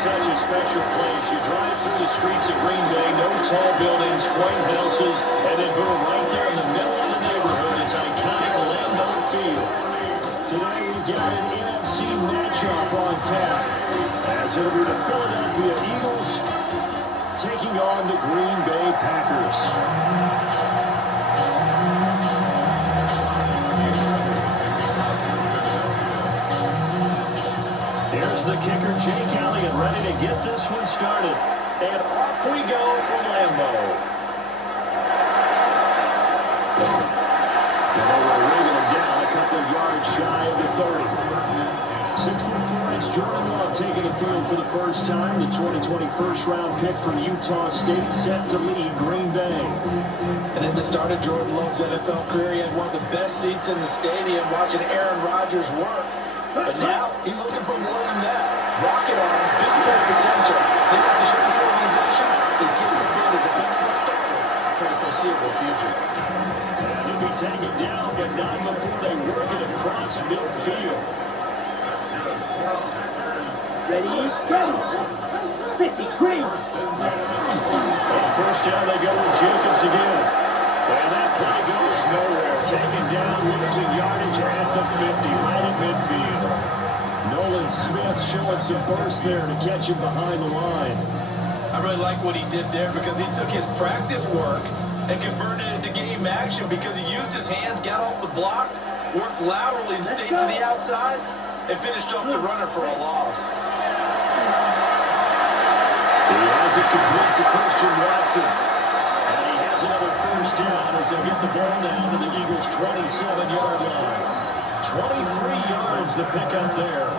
such a special place. You drive through the streets of Green Bay, no tall buildings, quaint houses, and then boom, right there in the middle of the neighborhood is iconic Lambeau Field. Today we've got an NFC matchup on tap, as it'll be the Philadelphia Eagles taking on the Green Bay Packers. Here's the kicker, Jake Elliott, ready to get this one started. And off we go from Lambeau. And they will wiggle him down a couple of yards shy of the 30. 6'4" Jordan Love taking the field for the first time. The 2020 first-round pick from Utah State set to lead Green Bay. And at the start of Jordan Love's NFL career, he had one of the best seats in the stadium watching Aaron Rodgers work. But now, he's looking for more than that. Rocket arm, big play potential. He wants to show this organization is getting to be the dependable starter for the foreseeable future. And he'll be taken down, but not before they work it across midfield. Ready, steady. 53. On first down, they go with Jacobs again. And that play goes nowhere. Taken down, losing yardage at the 50, right at midfield. Nolan Smith showing some burst there to catch him behind the line. I really like what he did there because he took his practice work and converted it to game action because he used his hands, got off the block, worked laterally and stayed to the outside, and finished off the runner for a loss. He has it complete to Christian Watson. And he has another first down as they get the ball down to the Eagles' 27-yard line. 23 yards the pickup there.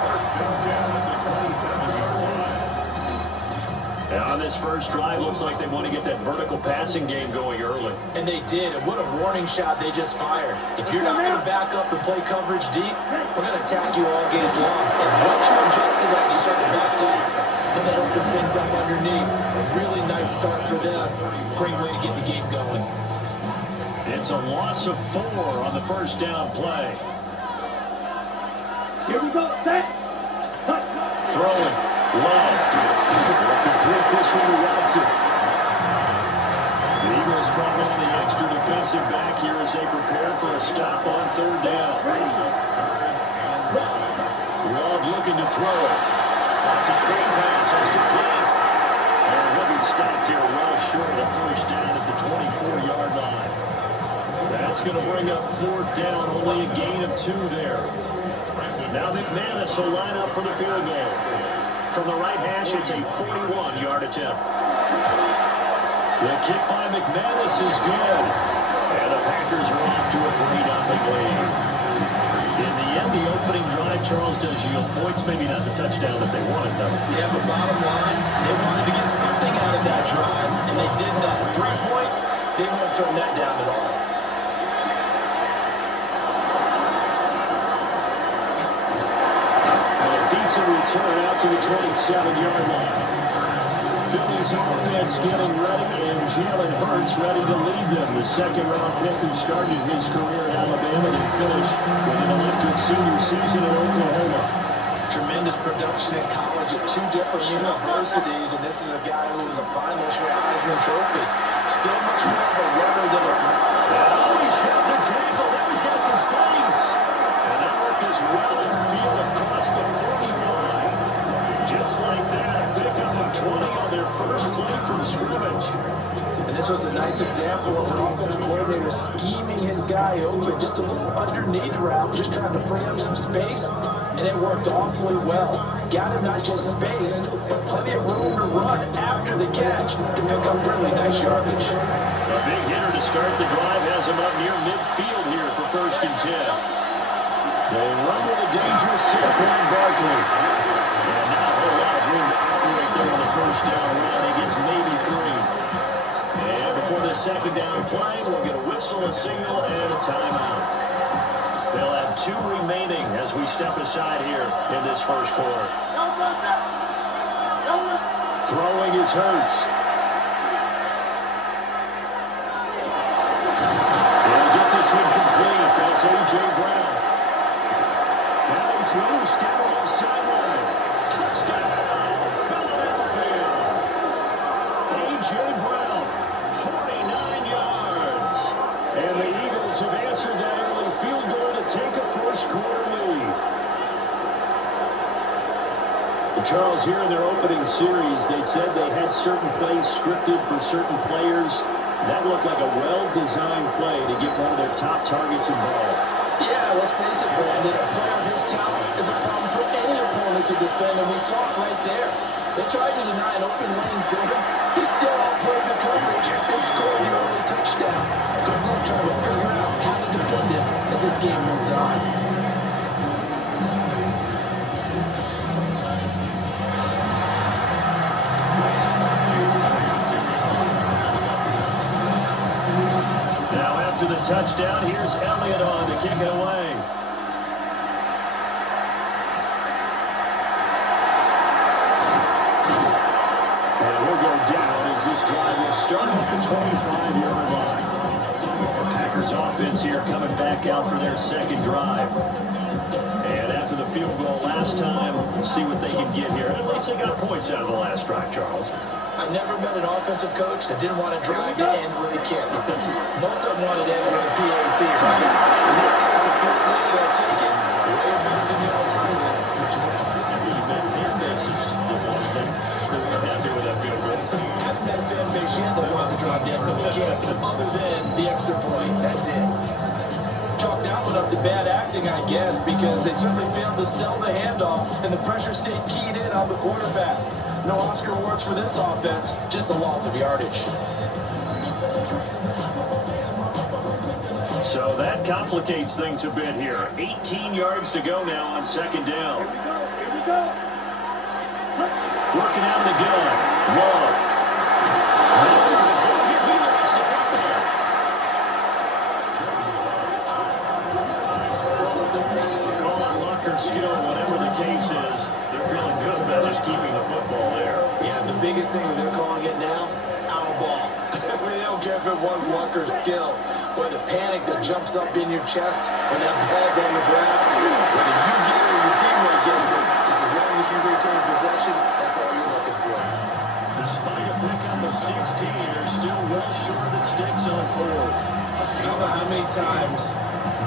First down at the 27-yard line. And on this first drive, looks like they want to get that vertical passing game going early. And they did, and what a warning shot they just fired. If you're not going to back up and play coverage deep, we're going to attack you all game long. And once you adjust to that, you start to back off, and that opens things up underneath. A really nice start for them. Great way to get the game going. It's a loss of 4 on the first down play. Here we go. Set. Throwing. Love. Will complete this one to Watson. The Eagles call on the extra defensive back here as they prepare for a stop on third down. Love looking to throw it. That's a straight pass. That's complete. And he'll be stopped here well short of the first down at the 24-yard line. That's going to bring up fourth down. Only a gain of 2 there. Now McManus will line up for the field goal. From the right hash, it's a 41-yard attempt. The kick by McManus is good. And the Packers are off to a 3-0 lead. In the end, the opening drive, Charles, does yield points. Maybe not the touchdown that they wanted, though. Yeah, but bottom line, they wanted to get something out of that drive, and they did that. 3 points, they won't turn that down at all. Return out to the 27-yard line. Philly's offense getting ready, and Jalen Hurts ready to lead them. The second-round pick who started his career at Alabama and finished with an electric senior season at Oklahoma. Tremendous production in college at 2 different universities, and this is a guy who was a finalist for a Heisman Trophy. Still much more of a runner than a thrower. Oh, he shot the tackle. Now he's got some space. And now at this well-field across the 45. Just like that, a pickup of 20 on their first play from scrimmage. And this was a nice example of an offensive coordinator scheming his guy open, just a little underneath route, just trying to free up some space, and it worked awfully well. Got him not just space, but plenty of room to run after the catch to pick up really nice yardage. A big hitter to start the drive has him up near midfield here for 1st and 10. They run with a dangerous Saquon Barkley. And not a whole lot of room to operate there on the first down run. He gets maybe 3. And before the second down play, we'll get a whistle, a signal, and a timeout. They'll have 2 remaining as we step aside here in this first quarter. Throwing is Hurts. They'll get this one complete. That's A.J. Brown. Nice move, scattered off sideline. Charles, here in their opening series, they said they had certain plays scripted for certain players. That looked like a well-designed play to get one of their top targets involved. Yeah, let's face it, Brandon. A player of his talent is a problem for any opponent to defend, and we saw it right there. They tried to deny an open lane to him. He still outplayed the coverage and scored the early touchdown. Good luck trying to figure out how to defend it as this game moves on. To the touchdown, here's Elliott on to kick it away. And we'll go down as this drive will start at the 25-yard line. The Packers offense here coming back out for their second drive. And after the field goal last time, we'll see what they can get here. At least they got points out of the last drive, Charles. I never met an offensive coach that didn't want to drive to end with a kick. Most of them wanted to end with a PAT, right? In this case, if you're going to take it, way better than the alternative, which is a punt. You've met fan bases. They're happy with that field goal. Haven't met a fan base yet that wants to drive to end with a kick, other than the extra point. That's it. Chalk that one up to bad acting, I guess, because they certainly failed to sell the handoff, and the pressure stayed keyed in on the quarterback. No Oscar awards for this offense, just a loss of yardage. So that complicates things a bit here. 18 yards to go now on second down. Here we go. Working out of the gun. Love. He lost it up there. Call on luck or skill, whatever the case is. They're feeling good about just keeping the football there. Yeah, the biggest thing that they're calling it now, our ball. We don't care if it was luck or skill. Boy, the panic that jumps up in your chest when that ball's on the ground, whether you get it or your teammate gets it, just as long as you retain possession, that's all you're looking for. Despite a pickup of 16, they're still well short of the sticks on fourth. I don't know how many times,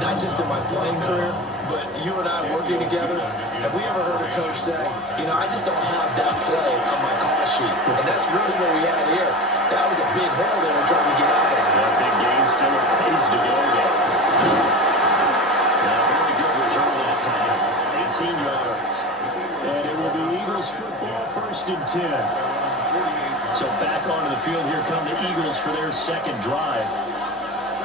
not just in my playing career, but you and I working together, have we ever heard a coach say, you know, I just don't have that play on my call sheet. And that's really what we had here. That was a big hole they were trying to get out of. That big gain still a ways to go there. Now, very good return that time. 18 yards. And it will be Eagles football, 1st and 10. So back onto the field here come the Eagles for their second drive.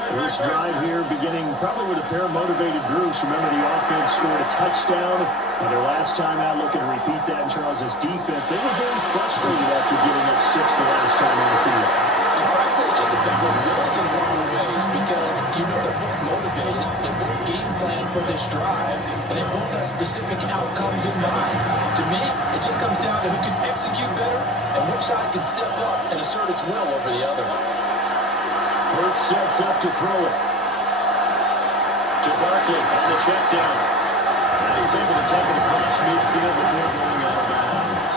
This drive here beginning probably with a pair of motivated groups. Remember, the offense scored a touchdown on their last time out. Looking to repeat that in Charles' defense. They were very frustrated after giving up 6 the last time on the field. And frankly, it's just a battle of wills in a lot of ways because, you know, they're both motivated. They both game plan for this drive, and they both have specific outcomes in mind. To me, it just comes down to who can execute better and which side can step up and assert its will over the other. Hurts sets up to throw it. To Barkley on the check down. And he's able to take it across midfield before going out of bounds.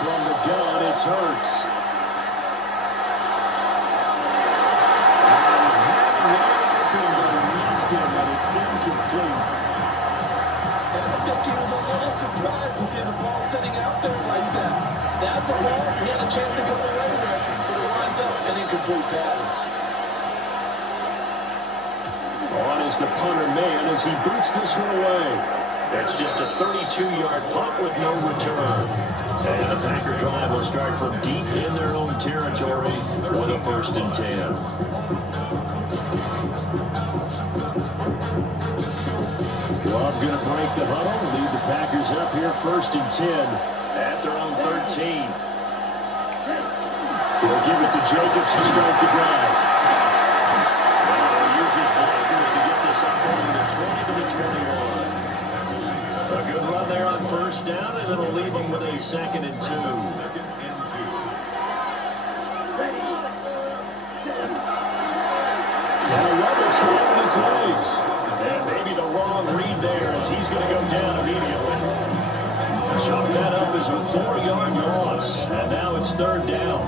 From the gun, it's Hurts. But it's incomplete. And I think he was a little surprised to see the ball sitting out there like that. That's a ball he had a chance to come away with, but it winds up an incomplete pass. On is the punter man as he boots this one away. That's just a 32-yard punt with no return. And the Packer drive will start from deep in their own territory with a 1st and 10. Love going to break the huddle, lead the Packers up here 1st and 10 at their own 13. They'll give it to Jacobs to start the drive. Now uses blockers to get this up over the 20 to the 21. A good run there on 1st down, and it'll leave them with a 2nd and 2. Now Roberts rolling his legs. And maybe the wrong read there as he's going to go down immediately. Chalk that up as a 4-yard loss. And now it's 3rd down.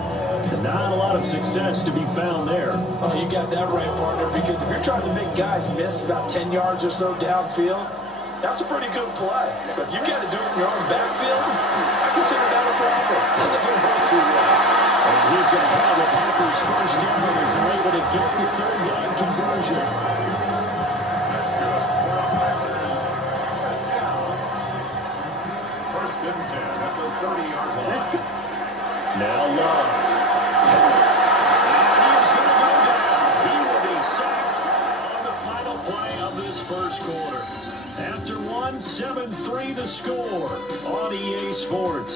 And not a lot of success to be found there. Oh, you got that right, partner, because if you're trying to make guys miss about 10 yards or so downfield, that's a pretty good play. But if you got to do it in your own backfield, I consider that a problem. That doesn't work too well. And he's going to have the Packers first down as they're able to get the third down conversion. First and 10 at the 30-yard line. Now Love. And he's going to go down. He will be sacked on the final play of this first quarter. After 7-3 to score on EA Sports.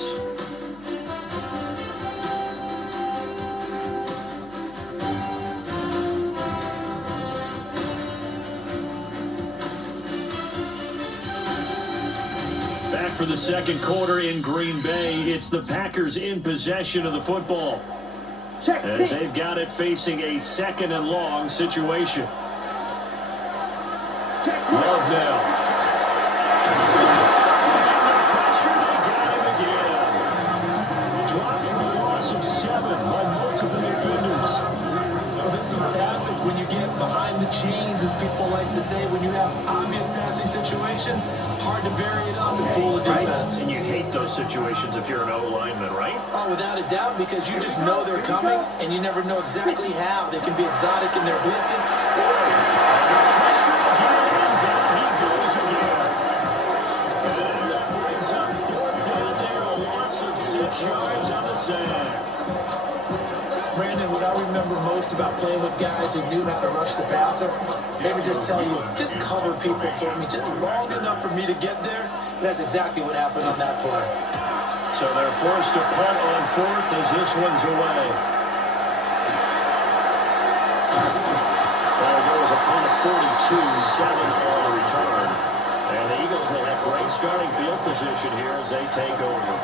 Back for the second quarter in Green Bay. It's the Packers in possession of the football, as they've got it facing a second and long situation. Love now. Pressure, they got him again. Dropped for a loss of 7 by multiple defenders. Well, this is what happens when you get behind the chains, as people like to say, when you have obvious passing situations. Hard to vary it up and fool the defense. And you hate those situations if you're an O-lineman, right? Oh, without a doubt, because you just know they're coming, and you never know exactly how. They can be exotic in their blitzes. Pressure again, and down he goes again. And that brings up fourth down there, a loss of 6 yards on the sack. Brandon, what I remember most about playing with guys who knew how to rush the passer, they would just tell you, just cover people for me, just long enough for me to get there. And that's exactly what happened on that play. So they're forced to punt on fourth as this one's away. Well, there was a punt of 42, 7 on the return. And the Eagles will have great starting field position here as they take over.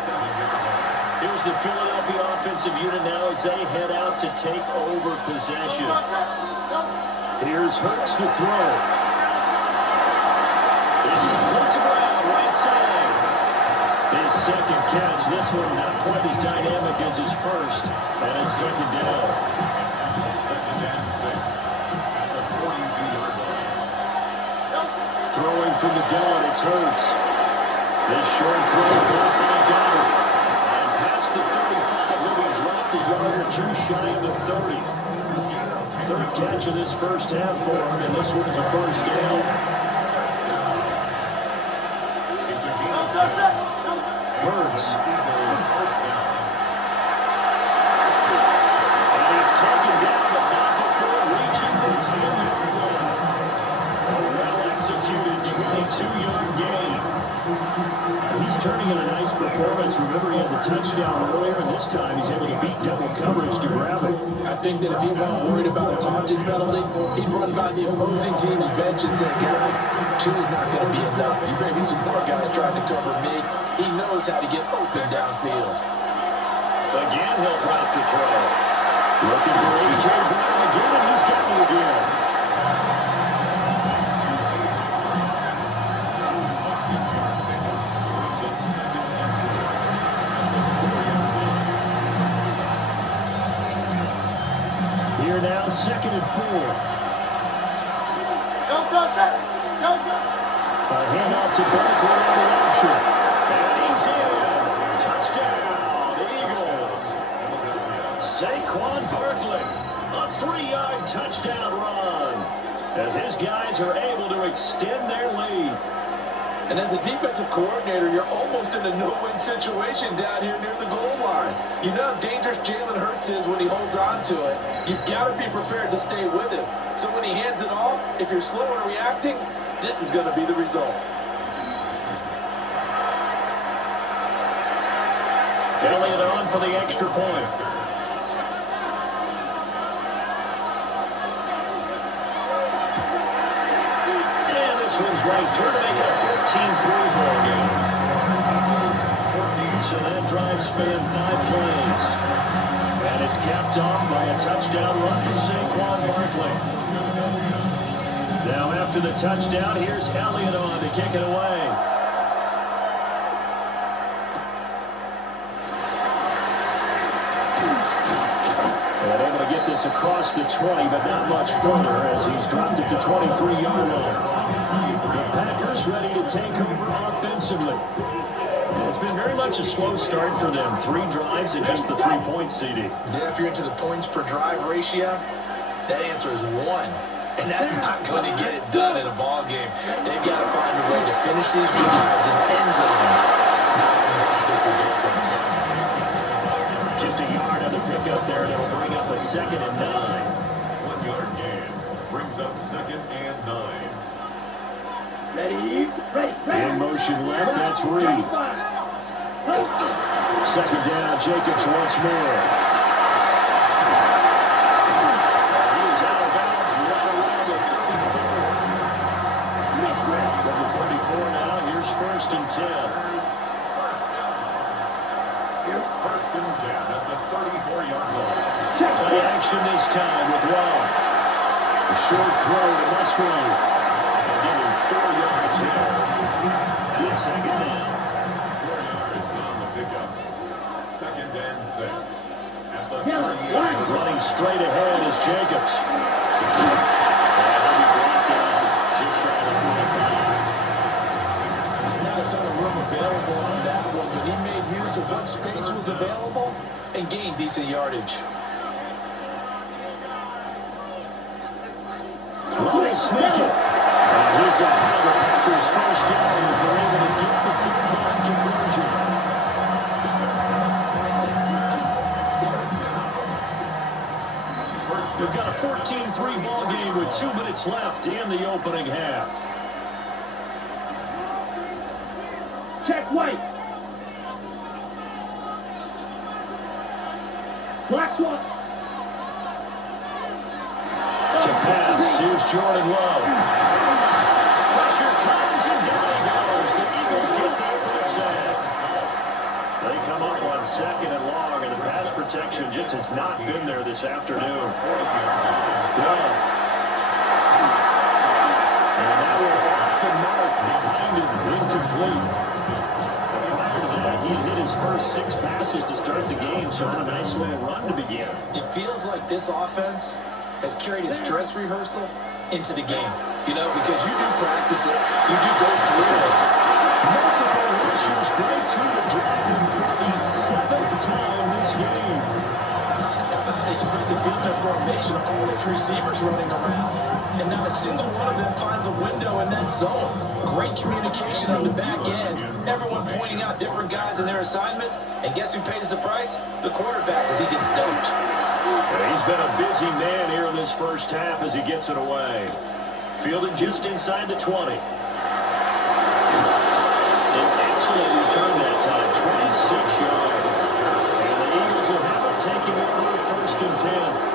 Here's the Philadelphia offensive unit now as they head out to take over possession. Here's Hurts to throw. It's complete to Brown, right side. His second catch, this one not quite as dynamic as his first. And it's second down. Second and 6 at the 42-yard line. Throwing from the gun, it's Hurts. This short throw caught by Goddard. And past the 35, will be dropped a yard or two shy of the 30. Third catch of this first half for him, and this one's a first down. It's a gain of 10. Hurts. First down. And he's taken down, but not before reaching the 10-yard line. A well-executed 22-yard gain. He's turning in a nice performance. Remember, he had the touchdown earlier, and this time he's able to beat double coverage to grab it. I think that if he wasn't worried about a taunting penalty, he'd run by the opposing team's bench and say, guys, 2 is not going to be enough. You may need some more guys trying to cover me. He knows how to get open downfield. Again, he'll drop the throw. Looking for A.J. Brown again, and he's got it again. Here now, second and 4. A handoff to Barkley on the option. And he's in. Touchdown, Eagles. Saquon Barkley, a 3-yard touchdown run, as his guys are able to extend their lead. And as a defensive coordinator, you're almost in a no-win situation down here near the goal line. You know how dangerous Jalen Hurts is when he holds on to it. You've got to be prepared to stay with him. So when he hands it off, if you're slow in reacting, this is going to be the result. Elliott on for the extra point. And this one's right through to make it a 14-3 ball game. So that drive spanned 5 plays. And it's capped off by a touchdown run from Saquon Barkley. Now after the touchdown, here's Elliott on to kick it away. across the 20, but not much further as he's dropped it to 23-yard line. The Packers ready to take over offensively. It's been very much a slow start for them. 3 drives and just the 3 points, CD. Yeah, if you're into the points per drive ratio, that answer is 1. And that's not going to get it done in a ball game. They've got to find a way to finish these drives in end zones. Not having to get goalposts. Just a yard on the pickup there, and it'll bring up a 2nd and 9. 1-yard gain brings up 2nd and 9. Ready. In motion left, that's Reed. 2nd down, Jacobs once more. He is out of bounds right around the 34. From the 34 now, here's 1st and 10. First and 10 at the 34-yard line. Play action this time with Love. A short throw to Musgrave. And give him 4 yards here. And 2nd down. 4 yards on the pickup. 2nd and 6 at the 38. Running straight ahead is Jacobs. And he'll be brought down just shy of 45. Not a ton of room available on that one, but he made use of what space was available and gained decent yardage. Running sneaking. And he's going to have the Packers first down as they're able to get the 3rd-down conversion. We've got a 14-3 ball game with 2 minutes left in the opening half. Check White. Black one. To pass, here's Jordan Love. Pressure comes and down he goes. The Eagles get there for the sack. They come up on 2nd and long, and the pass protection just has not been there this afternoon. Love. And now we're off the mark behind him, incomplete. Prior to that, he hit his first 6 passes to start the game, so on a nice little run to begin. It feels like this offense has carried its dress rehearsal into the game. You know, because you do practice it, you do go through it. Multiple rushers break through the dragon for the 7th time this game. They spread the field in formation, all those receivers running around, and not a single one of them finds a window in that zone. Great communication on the back end. Everyone pointing out different guys in their assignments, and guess who pays the price? The quarterback, as he gets dumped. He's been a busy man here in this first half as he gets it away. Fielded just inside the 20. An excellent return that time, 26 yards. And the Eagles will have it taking over 1st and 10.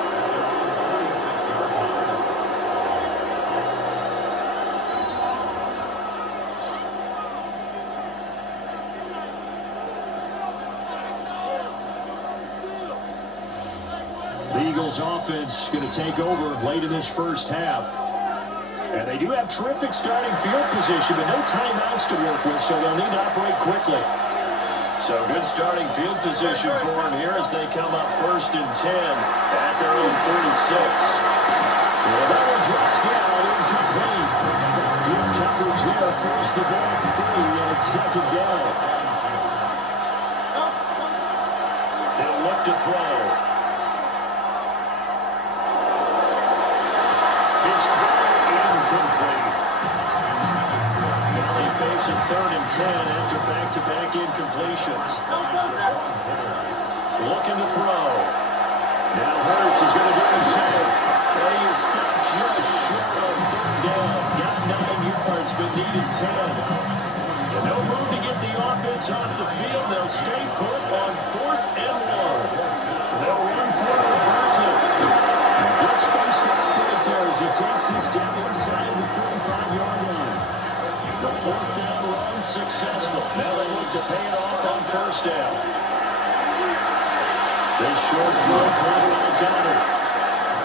The Eagles offense going to take over late in this first half. And they do have terrific starting field position, but no timeouts to work with, so they'll need to operate quickly. So good starting field position for them here as they come up 1st and 10 at their own 36. Well, that one drops down, incomplete. Good coverage here, force the ball free, and it's 2nd down. They'll look to throw. Face a 3rd and 10 after back-to-back incompletions. Looking to throw. Now Hurts is going to do himself. And he is stopped just short of 3rd down. Got 9 yards, but needed 10. And no move to get the offense off the field. They'll stay put on 4th and 1. They'll run for it Barkley. Good space to operate there as he takes this down inside the 45-yard line. The 4th down run successful. Now they look to pay it off on 1st down. This short throw caught by Goddard.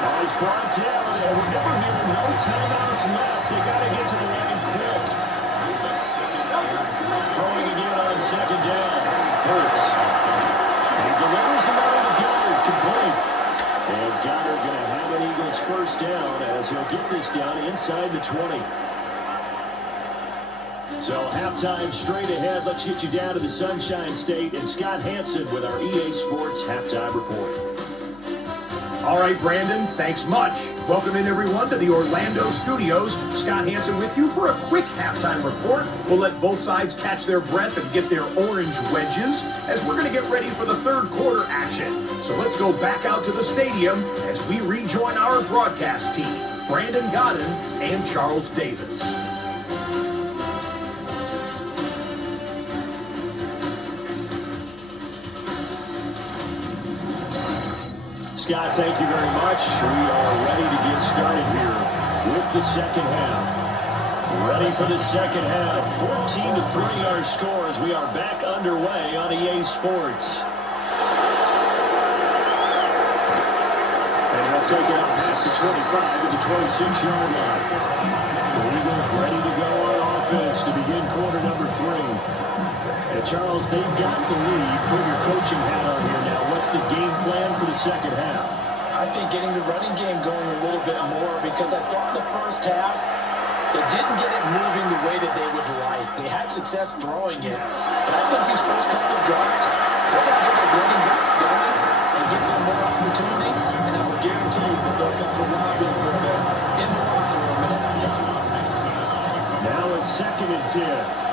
Now he's brought down. And remember here, no timeouts left. They got to get to the line quick. Throwing again on 2nd down. Hurts. He delivers another to Goddard. Complete. And Goddard going to they'll get this down inside the 20. So halftime straight ahead. Let's get you down to the Sunshine State and Scott Hansen with our EA Sports Halftime Report. All right, Brandon, thanks much. Welcome in, everyone, to the Orlando studios. Scott Hansen with you for a quick halftime report. We'll let both sides catch their breath and get their orange wedges as we're going to get ready for the third quarter action. So let's go back out to the stadium as we rejoin our broadcast team, Brandon Godden and Charles Davis. Scott, thank you very much. We are ready to get started here with the second half. Ready for the second half. 14-3 our score as we are back underway on EA Sports. And they'll take it out past the 25 to the 26-yard line. The Eagles ready to go on offense to begin quarter number 3. And Charles, they've got the lead. Put your coaching hat on here now. What's the game plan for the second half? I think getting the running game going a little bit more, because I thought the first half, they didn't get it moving the way that they would like. They had success throwing it, but I think these first couple of drives, they're going to get those running backs going and give them more opportunities, and I will guarantee you that those guys will not be for them in the locker room at halftime. Now it's 2nd and 10.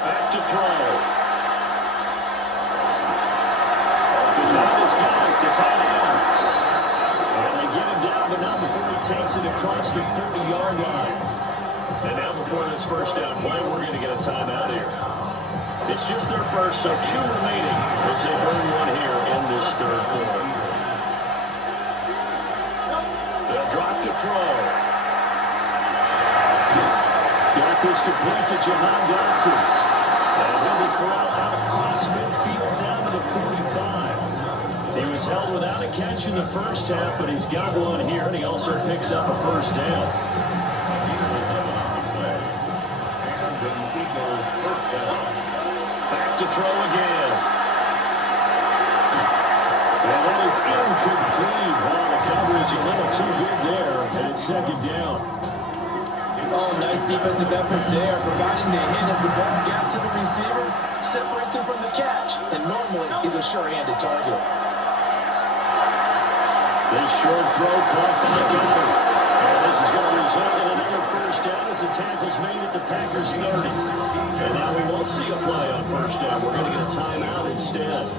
Back to throw. Has got it, the tight end. And they get him down, but not before he takes it across the 30-yard line. And now before this first down play, we're going to get a timeout here. It's just their first, so 2 remaining as they burn one here in this third quarter. They'll drop the throw. Got this complete to Jahan Dotson. And he'll be corralled out across midfield down to the 45. He was held without a catch in the first half, but he's got one here, and he also picks up a first down. Back to throw again. And that is incomplete. Wow, the coverage a little too good there, and it's 2nd down. Oh, nice defensive effort there, providing the hit as the ball got to the receiver, separates him from the catch, and normally he's a sure-handed target. This short throw caught by Goddard. And this is going to result in another first down as the tackle's made at the Packers 30. And now we won't see a play on first down. We're going to get a timeout instead.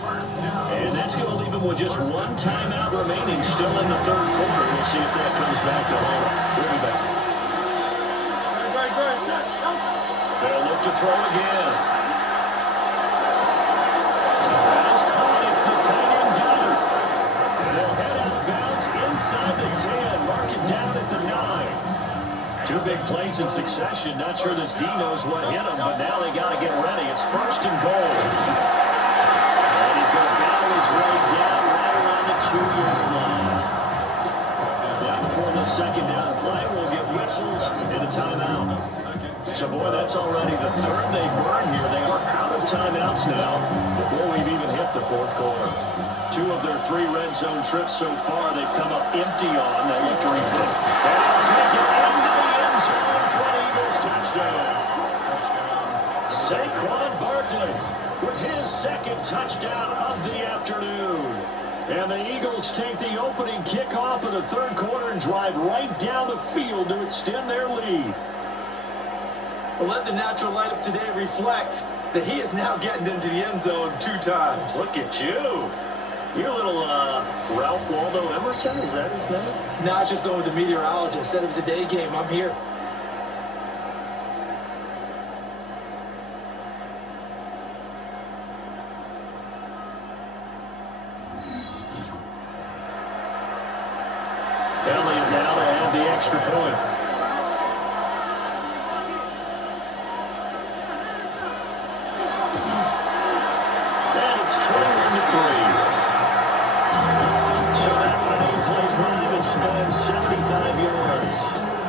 And that's going to leave him with just one timeout remaining still in the third quarter. We'll see if that comes back to home. We'll be back. They'll look to throw again. That is caught. It's the tight end Goddard. They'll head out of bounds inside the 10. Mark it down at the 9. 2 big plays in succession. Not sure this D knows what hit him, but now they got to get ready. It's 1st and goal. And he's going to battle his way down right around the 2-yard line. Now before the second down play, we'll get whistles and a timeout. So, boy, that's already the 3rd they burn here. They are out of timeouts now before we've even hit the 4th quarter. 2 of their 3 red zone trips so far, they've come up empty on. They look to reflect. And they'll take it into the end zone for an Eagles touchdown. Saquon Barkley with his 2nd touchdown of the afternoon. And the Eagles take the opening kickoff of the 3rd quarter and drive right down the field to extend their lead. Well, let the natural light of today reflect that he is now getting into the end zone 2 times. Look at you. You're a little Ralph Waldo Emerson, is that his name? No, I was just going with the meteorologist. Said it was a day game. I'm here. Elliott now to have the extra point. And it's 21-3. So that one an 8-play drive and spans 75 yards.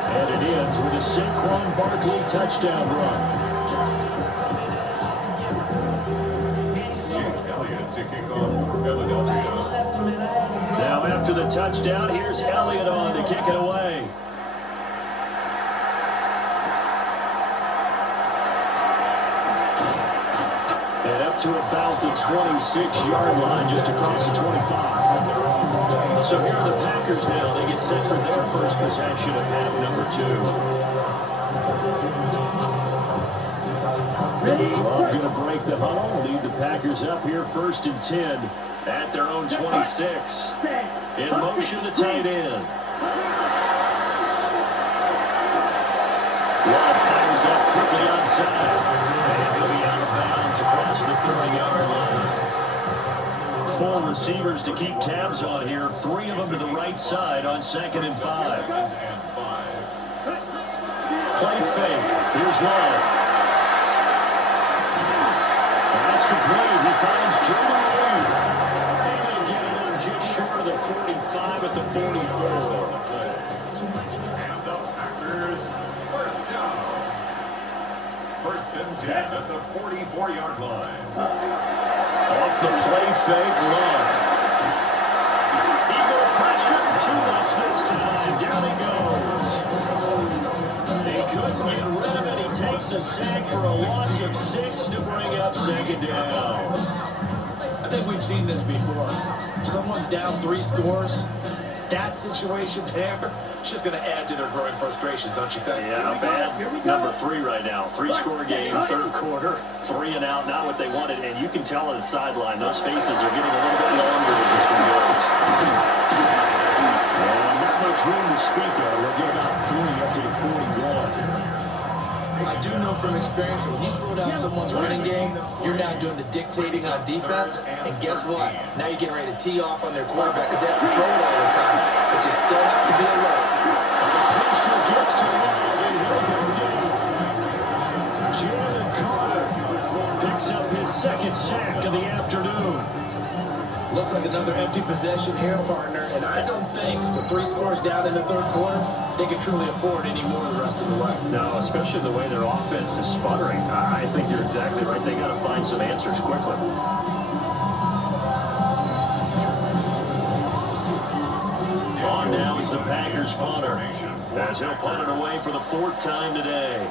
And it ends with a Saquon Barkley touchdown run. Elliott to kick off for Philadelphia. Now after the touchdown, here's Elliott on to kick it away. And up to about the 26-yard line, just across the 25. So here are the Packers now. They get set for their first possession of half number 2. Love going to break the huddle, lead the Packers up here first and 10 at their own 26. In motion, the tight end. Love fires up quickly onside. And he'll be out of bounds across the 30-yard line. 4 receivers to keep tabs on here. 3 of them to the right side on 2nd and 5. Play fake. Here's Love. That's complete. He finds Jordan Reed. And they get it in just short of the 45 at the 44. And the Packers first down. First and 10 at the 44-yard line. Off the play fake, Love. Eagle pressure, too much this time. Down he goes. He couldn't get rid of it. He takes a sack for a loss of 6 to bring up 2nd down. I think we've seen this before. Someone's down 3 scores. That situation there, it's just going to add to their growing frustrations, don't you think? Yeah, not bad. Number 3 right now. 3-score game, 3rd quarter, 3 and out, not what they wanted. And you can tell on the sideline, those faces are getting a little bit longer as this one goes. And not much room to speak of. We'll get about 3 up to the 41. I do know from experience that when you slow down someone's running game, you're now doing the dictating on defense. And guess what? Now you're getting ready to tee off on their quarterback because they have to throw it all the time. But you still have to be alert. The pressure gets to Love, and he'll go down. Jalen Carter picks up his 2nd sack of the afternoon. Looks like another empty possession here, partner. And I don't think with 3 scores down in the 3rd quarter, they can truly afford any more the rest of the way. No, especially the way their offense is sputtering. I think you're exactly right. They got to find some answers quickly. On now is the Packers punter, as he'll punt it away for the 4th time today.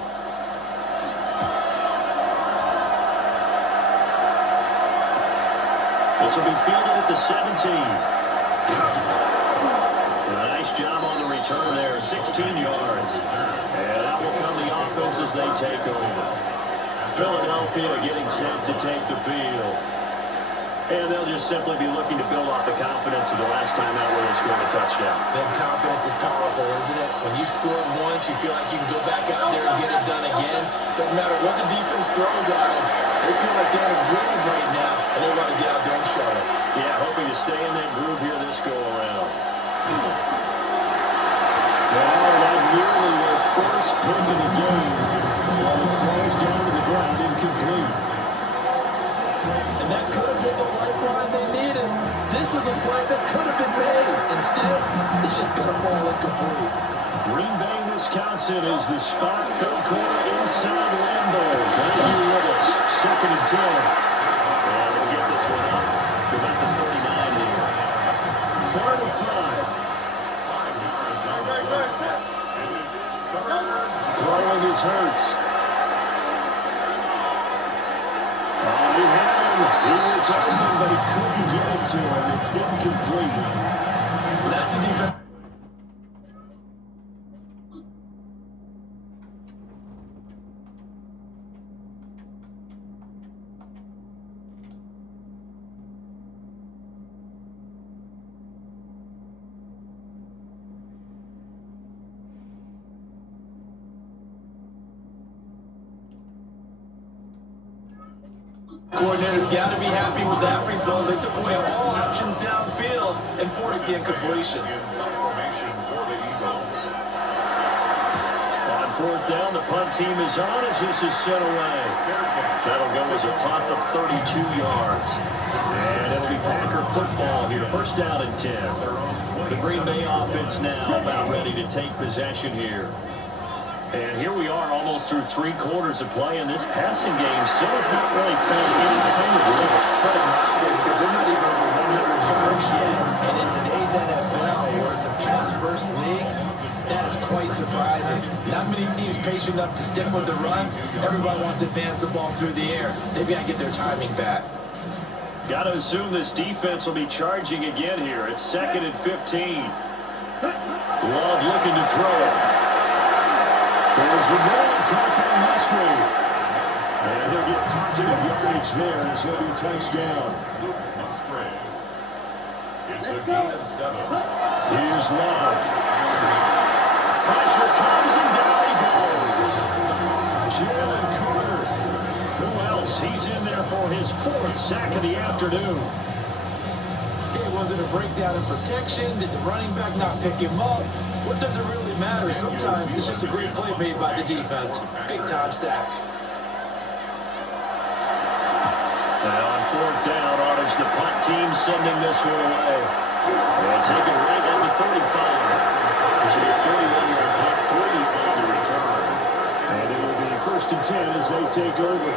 This will be fielded at the 17. Nice job on the return there, 16 yards. And that will come the offense as they take over. Philadelphia getting set to take the field. And they'll just simply be looking to build off the confidence of the last time out where they scored a touchdown. That confidence is powerful, isn't it? When you score once, you feel like you can go back out there and get it done again. Doesn't matter what the defense throws at them. They feel like they're in a groove right now, and they want to get out there and show it. Yeah, hoping to stay in that groove here this go-around. Well, that nearly their first pick of the game. Well, it falls down to the ground incomplete. And that could have been the lifeline they needed. This is a play that could have been made. Instead, it's just going to fall incomplete. Green Bay, Wisconsin is the spot. 3rd quarter inside Lambeau. Glad you're with us. 2nd and 10. And they'll get this one up to about the 39 here. 3rd and 5. Throwing is Hurts. Oh, he had him. He was open, but he couldn't get it to him. It's incomplete. That's a defense. Coordinator's got to be happy with that result. They took away all options downfield and forced the incompletion. On 4th down, the punt team is on as this is set away. That'll go as a punt of 32 yards. And it'll be Packer football here. 1st down and 10. The Green Bay offense now about ready to take possession here. And here we are almost through 3 quarters of play, and this passing game still has not really found any kind of rhythm. Put it mildly, because they're not even over 100 yards yet. And in today's NFL, where it's a pass-first league, that is quite surprising. Not many teams patient enough to stick with the run. Everybody wants to advance the ball through the air. They've got to get their timing back. Got to assume this defense will be charging again here. It's 2nd and 15. Love looking to throw it. Towards the goal, caught by Musgrave. And he'll get positive yardage there. It's going to be a touchdown. Musgrave. It's a gain of 7. Here's Love. Pressure comes and down he goes. Jalen Carter. Who else? He's in there for his 4th sack of the afternoon. Okay, was it a breakdown in protection? Did the running back not pick him up? What does it really matter? Sometimes it's just a great play made by the defense. Big-time sack. Now on 4th down, it's the punt team sending this one away. And take it right at the 35. This will be a 41-yard punt, 3 on the return. And it will be 1st and 10 as they take over.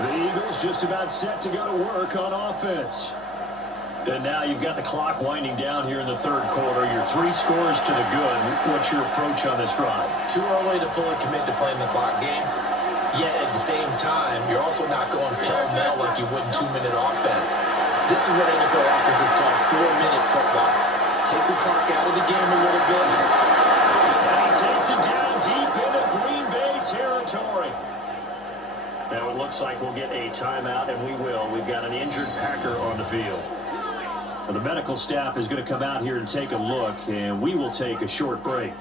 The Eagles just about set to go to work on offense. And now you've got the clock winding down here in the 3rd quarter. You're 3 scores to the good. What's your approach on this drive? Too early to fully commit to playing the clock game. Yet at the same time, you're also not going pell-mell like you would in 2-minute offense. This is what NFL offenses call 4-minute football. Take the clock out of the game a little bit. And he takes it down deep into Green Bay territory. Now it looks like we'll get a timeout, and we will. We've got an injured Packer on the field. Well, the medical staff is going to come out here and take a look, and we will take a short break.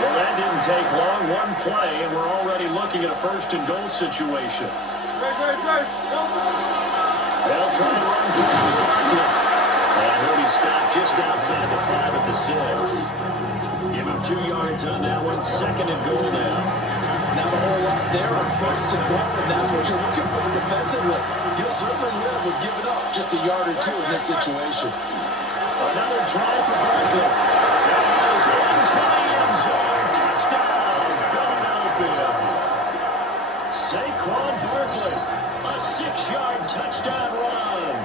Well, that didn't take long. 1 play, and we're already looking at a 1st and goal situation. They'll try to run through the market. And he'll be stopped just outside the 5 at the 6. Give him 2 yards on that one. 2nd and goal now. Not a whole lot there on 1st and goal, and that's what you're looking for defensively. You'll certainly live with giving up just a yard or 2 in this situation. Another try for Barkley. That is into the end zone. Touchdown, Philadelphia. Saquon Barkley, a 6-yard touchdown run.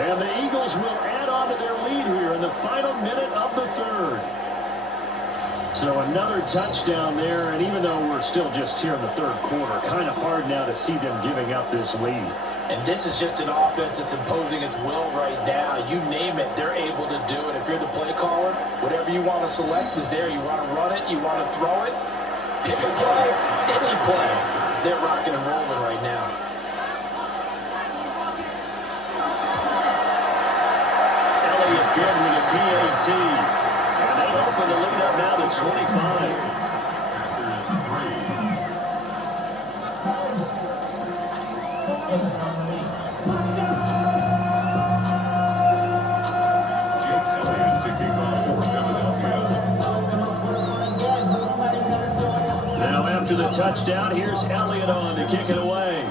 And the Eagles will add on to their lead here in the final minute of the 3rd. So another touchdown there, and even though we're still just here in the 3rd quarter, kind of hard now to see them giving up this lead. And this is just an offense that's imposing its will right now. You name it, they're able to do it. If you're the play caller, whatever you want to select is there. You want to run it, you want to throw it, pick a play, any play. They're rocking and rolling right now. Elliott good with a PAT. And they open the lead up now to 25. Panthers 3. Jake Elliott to kick off for Philadelphia. Now after the touchdown, here's Elliott on to kick it away.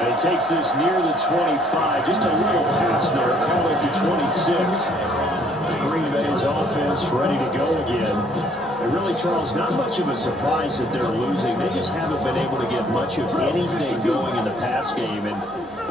And he takes this near the 25. Just a little pass there. Call it the 26. Green Bay's offense ready to go again. And really, Charles, not much of a surprise that they're losing. They just haven't been able to get much of anything going in the pass game. And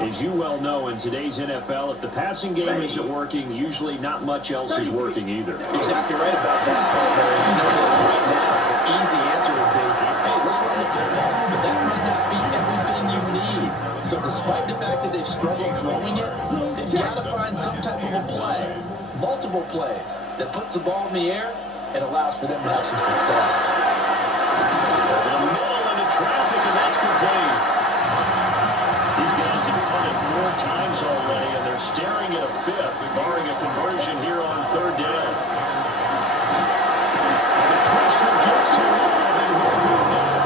as you well know, in today's NFL, if the passing game isn't working, usually not much else is working either. Exactly right about that, partner. You know that right now, the easy answer would be, hey, let's run the football. But that might not be everything you need. So despite the fact that they've struggled throwing it, they've got to find some type of a play, multiple plays, that puts the ball in the air and allows for them to have some success. Over the middle into traffic, and that's complete. These guys have punted 4 times already, and they're staring at a 5th, barring a conversion here on 3rd down. And the pressure gets to Love, and he'll go down.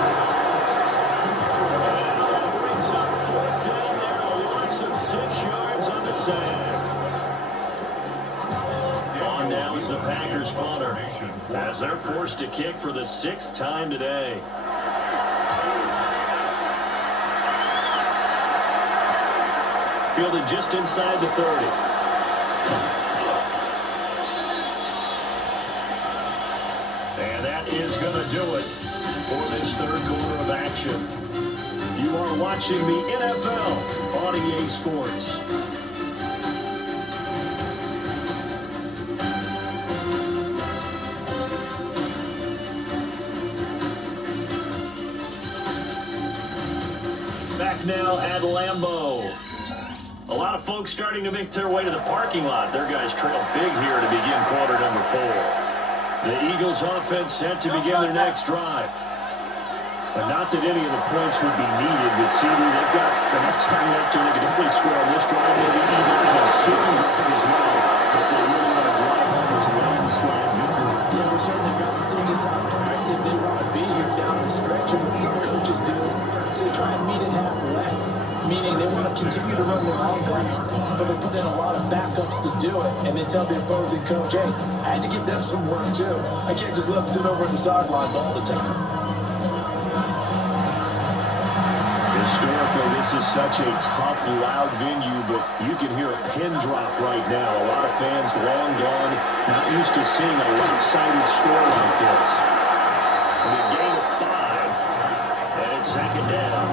And brings up 4th down there, a loss of 6 yards on the sack. On now is the Packers punter, as they're forced to kick for the 6th time today. Fielded just inside the 30. And that is going to do it for this third quarter of action. You are watching the NFL on EA Sports. Back now at Lambeau. A lot of folks starting to make their way to the parking lot. Their guys trail big here to begin quarter number 4. The Eagles offense set to begin their next drive. But not that any of the points would be needed, but CD, they've got enough time left to they can definitely score on this drive, maybe even in a shooting drive as well, if they really want to drive home this landslide victory. Yeah, we're certainly going to see just how aggressive they want to be here down the stretch, and what some coaches do is they try and meet it halfway, meaning they want to continue to run their offense, but they put in a lot of backups to do it, and they tell the opposing coach, hey, I had to give them some work too. I can't just let them sit over on the sidelines all the time. Historically, this is such a tough, loud venue, but you can hear a pin drop right now. A lot of fans long gone, not used to seeing a lopsided score like this. And a gain of 5, and it's second down.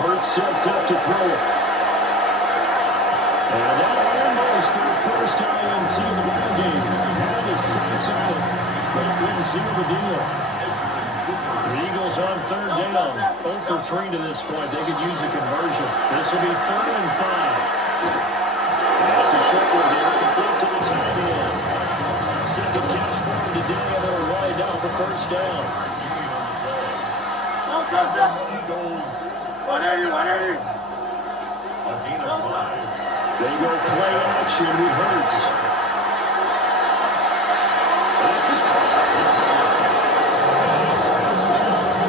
Burt sets up to throw it. And that almost their first INT of the ball game. Had his sights on it, but couldn't seal the deal. The Eagles on third down. 0 for 3 to this point. They could use a conversion. This will be 3rd and 5. That's a short one here. Complete to the tight end. Second catch for him today, and they're right out the first down. Eagles. 180. A gain of 5. They go play action with Hurts. This is caught. It's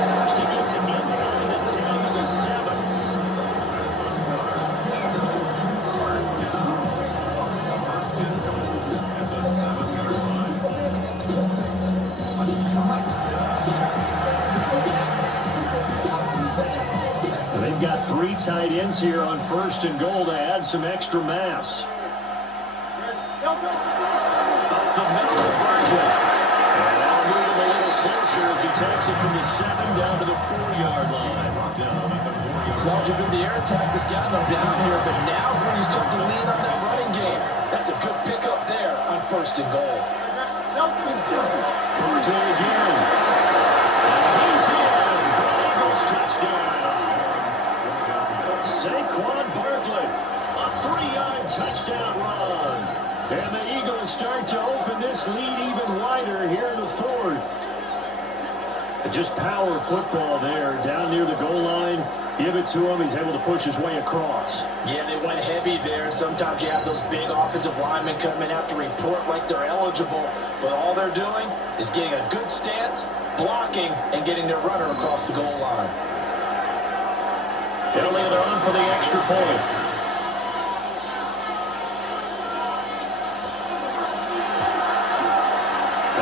first he gets it inside the 10 to the 7. At the 7-yard line. They've got 3 tight ends here on 1st and goal to add some extra mass. Up the middle of Barkley. And that'll move him a little closer as he takes it from the 7 down to the 4-yard line. As long as you do the air attack, this got them down here, but now when you start to lean on that running game, that's a good pickup there on 1st and goal. Barkley again. And he's in for the Eagles touchdown. Saquon Barkley, a 3-yard touchdown run. And the Eagles start to open this lead even wider here in the 4th. Just power football there, down near the goal line. Give it to him. He's able to push his way across. Yeah, they went heavy there. Sometimes you have those big offensive linemen come in have to report like they're eligible, but all they're doing is getting a good stance, blocking, and getting their runner across the goal line. Elliott on for the extra point.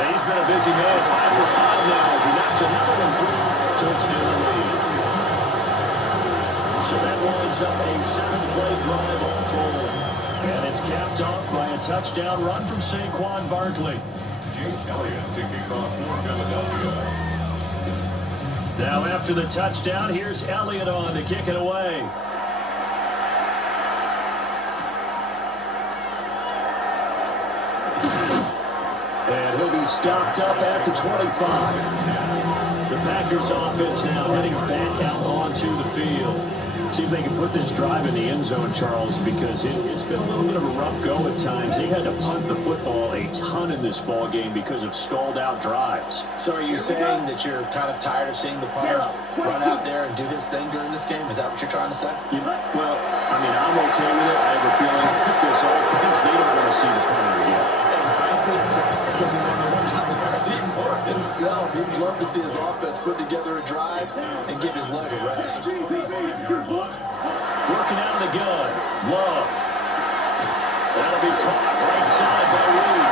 He's been a busy man, 5 for 5 now as he knocks another one through to extend the lead. So that winds up a 7-play drive all told. And it's capped off by a touchdown run from Saquon Barkley. Jake Elliott to kick off for Philadelphia. Now after the touchdown, here's Elliott on to kick it away. And he'll be stopped up at the 25. The Packers offense now heading back out onto the field. See if they can put this drive in the end zone, Charles, because it's been a little bit of a rough go at times. They had to punt the football a ton in this ball game because of stalled-out drives. So are you saying that you're kind of tired of seeing the punter run out there and do his thing during this game? Is that what you're trying to say? Well, I mean, I'm okay with it. I have a feeling that this offense, they don't want to see the punter again. And frankly, the punter doesn't want to run out there anymore himself. He'd love to see his offense put together a drive and give his leg a rest. Working out of the gun. Love. That'll be caught right side by Reed.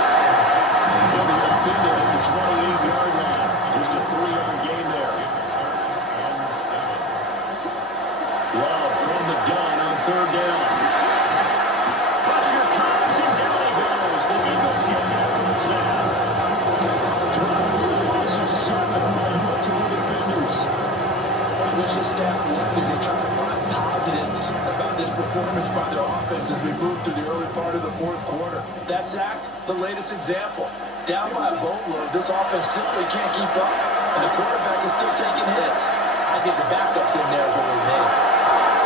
offense as we move through the early part of the fourth quarter. That sack, the latest example. Down by a boatload, this offense simply can't keep up, and the quarterback is still taking hits. I think the backup's in there for a minute.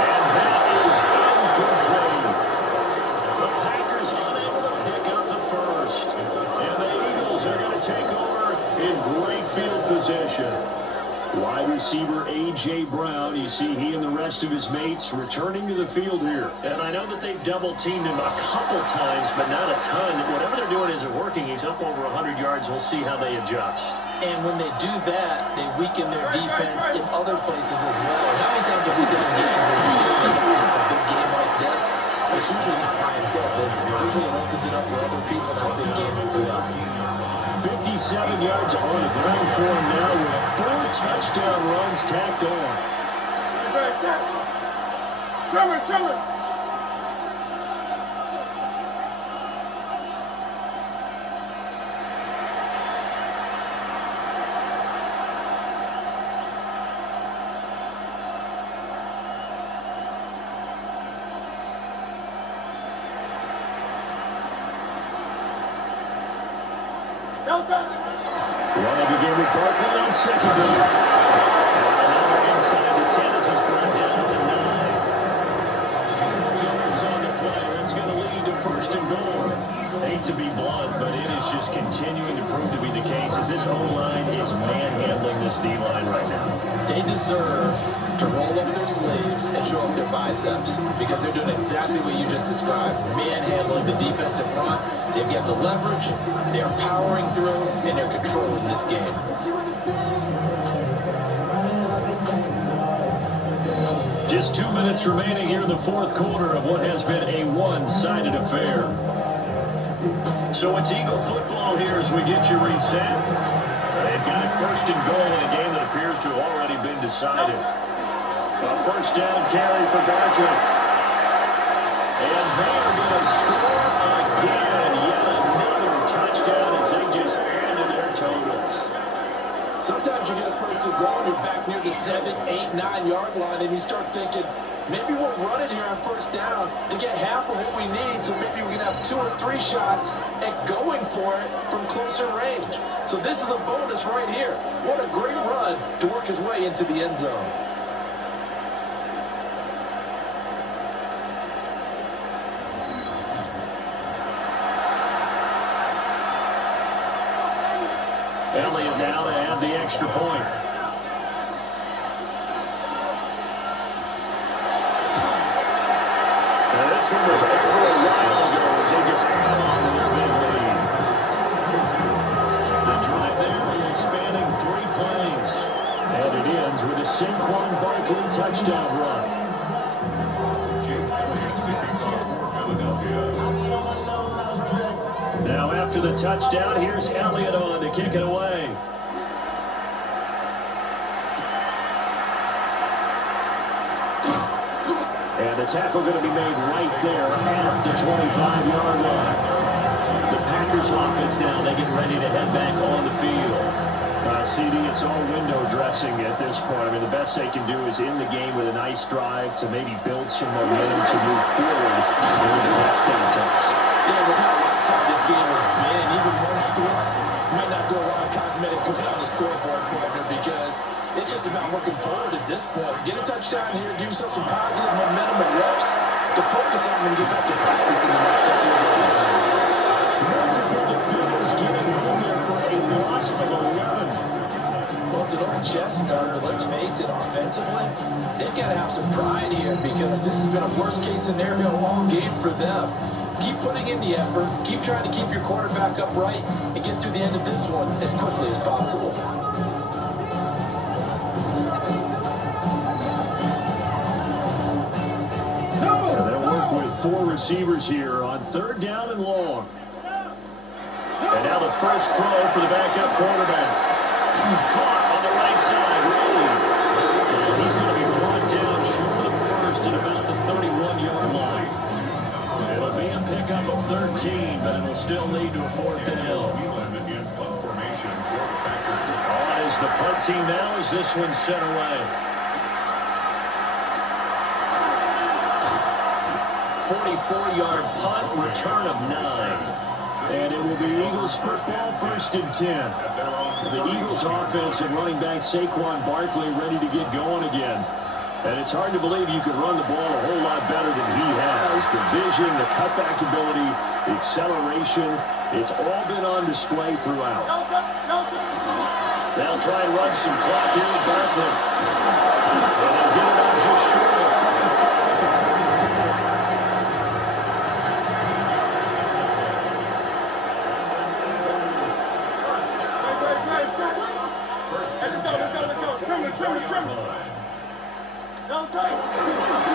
And that is incomplete. The Packers unable to pick up the first. And the Eagles are going to take over in great field position. Wide receiver A.J. Brown, you see he and the rest of his mates returning to the field here. And I know that they've double-teamed him a couple times, but not a ton. Whatever they're doing isn't working. He's up over 100 yards. We'll see how they adjust. And when they do that, they weaken their defense in other places as well. How many times have we done games where you see a guy have a big game like this? It's usually not by himself, is it? Usually it opens it up for other people to have big games as well. 57 yards on the ground for him now with 4 touchdown runs tacked on. Trevor! Running again with Barkley on second down. Another inside the 10 as he's brought down to the 9. 4 yards on the play. That's going to lead to first and goal. Hate to be blunt, but it is just continuing to prove to be the case that this O-line is manhandling this D-line right now. They deserve to roll up their sleeves and show up their biceps because they're doing exactly what you just described. Manhandling the defensive front. They've got the leverage, they're powering through, and they're controlling this game. Just 2 minutes remaining here in the fourth quarter of what has been a one-sided affair. So it's Eagle football here as we get you reset. They've got it first and goal in a game that appears to have already been decided. A first down carry for Gardner. And they are going to score again. Yet another touchdown as they just added their totals. Sometimes you get a first and goal, you're back near the 7, 8, 9 yard line, and you start thinking, maybe we'll run it here on first down to get half of what we need, so maybe we can have 2 or 3 shots at going for it from closer range. So this is a bonus right here. What a great run to work his way into the end zone. Elliott now to add the extra point. Now this one was over a while ago as they just held on to their big lead. The drive there is spanning 3 plays. And it ends with a Saquon Barkley touchdown run. Jake Elliott kicking off for Philadelphia. Now after the touchdown, here's Elliott on to kick it away. And the tackle going to be made right there at the 25-yard line. The Packers offense now, they get ready to head back on the field. CD, it's all window dressing at this point. I mean, the best they can do is in the game with a nice drive to maybe build some momentum to move forward in the next contest. Yeah, with how lopsided this game has been, even one score might not do a lot of cosmetic good on the scoreboard, partner, because it's just about looking forward at this point. Get a touchdown here, give yourself some positive momentum and reps to focus on when you get back to practice in the next couple of days. Multiple defenders getting home there for a loss of 11. Well, it's an old chest start, but let's face it, offensively, they've got to have some pride here because this has been a worst-case scenario all game for them. Keep putting in the effort, keep trying to keep your quarterback upright, and get through the end of this one as quickly as possible. And they'll work with 4 receivers here on 3rd down and long. And now the first throw for the backup quarterback. Caught on the right side, really. And he's going to be brought down short of the first at about the 31-yard line. It'll be a pickup of 13, but it'll still lead to a 4th and L. On is the punt team now as this one's sent away. 44-yard punt, return of 9. And it will be Eagles football, 1st and 10. The Eagles offense and running back Saquon Barkley ready to get going again. And it's hard to believe you can run the ball a whole lot better than he has. The vision, the cutback ability, the acceleration, it's all been on display throughout. They'll try and run some clock here with Barkley. And they'll get it up just short of 34 at the 34.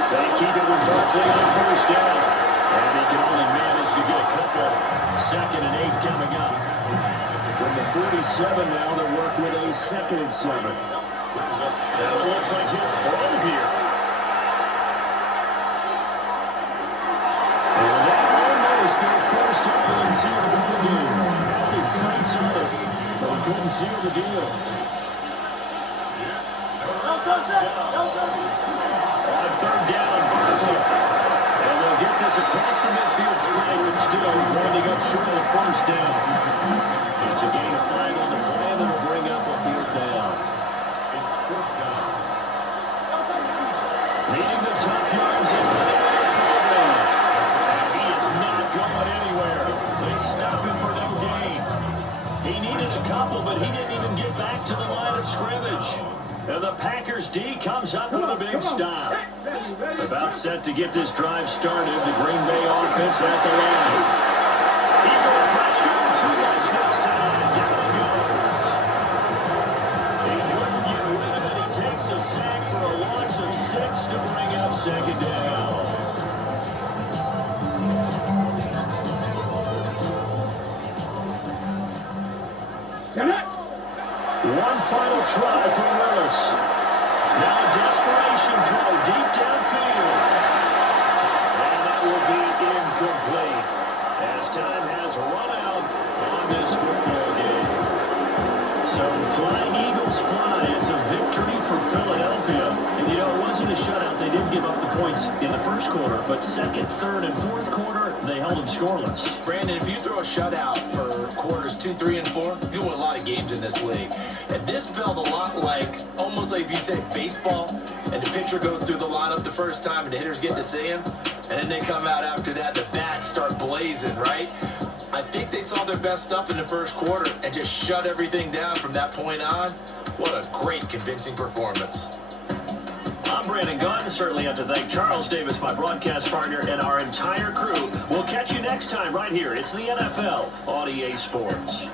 They keep it with Barkley on 1st down. And he can only manage to get a couple. 2nd and 8 coming up. From the 47 now, they work with a 2nd and 7. And it looks like he'll throw here. And that almost their first time into the ball game. Had his sights on it, but he couldn't seal the deal. On 3rd down, Barkley. And they'll get this across the midfield straight, but still winding up short of 1st down. It's a gain of 5 on the play, and it'll bring up a 4th down. It's 4th down. Leading the tough yards in the fall down. And he is not going anywhere. They stop him for no gain. He needed a couple, but he didn't even get back to the line of scrimmage. And the Packers D comes up with a big stop. About set to get this drive started, the Green Bay offense at the line. Eagle pressure, too much this time. Down he goes. He couldn't get rid of it. He takes a sack for a loss of 6 to bring up 2nd down. One final try for Willis. Now a desperation throw deep downfield. And that will be incomplete as time has run out on this football game. So flying Eagles fly. It's a victory for Philadelphia. And you know, it wasn't a shutout. They did give up the points in the 1st quarter, but 2nd, 3rd, and 4th quarter, they held them scoreless. Brandon, if you throw a shutout for quarters 2, 3, and 4, you win a lot of games in this league. And this felt a lot like, almost like if you say baseball, and the pitcher goes through the lineup the first time and the hitters get to see him, and then they come out after that, the bats start blazing, right? I think they saw their best stuff in the 1st quarter and just shut everything down from that point on. What a great, convincing performance. I'm Brandon Gunn. Certainly have to thank Charles Davis, my broadcast partner, and our entire crew. We'll catch you next time right here. It's the NFL on EA Sports.